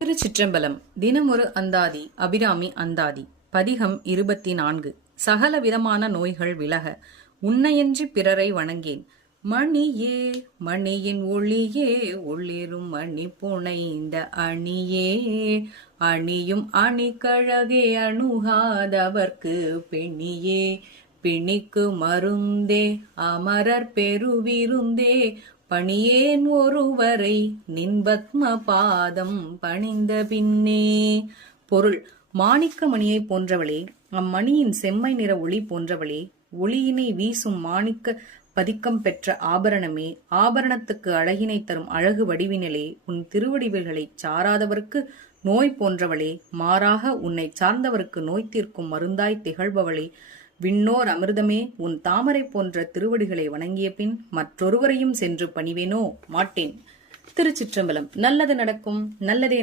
திருச்சிற்றம்பலம். தினமொரு அந்தாதி. அபிராமி அந்தாதி. பதிகம் 24. சகல விதமான நோய்கள் விலக உன்னையன்றி பிறரை வணங்கேன். மணியே மணியின் ஒளியே ஒளிரும் மணி புனைந்த அணியே அணியும் அணிகழகே அணுகாதவர்க்கு பெணியே பிணிக்கு மருந்தே அமரர் பெருவிருந்தே பணியேன் ஒருவரை நின்பத்ம பாதம் பணிந்த பின்னே. பொருள்: மாணிக்க மணியை போன்றவளே, அம்மணியின் செம்மை நிற ஒளி போன்றவளே, ஒளியினை வீசும் மாணிக்க பதிக்கம் பெற்ற ஆபரணமே, ஆபரணத்துக்கு அழகினை தரும் அழகு வடிவினலே, உன் திருவடிவுகளை சாராதவர்க்கு நோய் போன்றவளே, மாறாக உன்னை சார்ந்தவர்க்கு நோய் தீர்க்கும் மருந்தாய் திகழ்பவளே, விண்ணோர் அமிர்தமே, உன் தாமரை போன்ற திருவடிகளை வணங்கிய பின் மற்றொருவரையும் சென்று பணிவேனோ மாட்டேன். திருச்சிற்றம்பலம். நல்லது நடக்கும், நல்லதே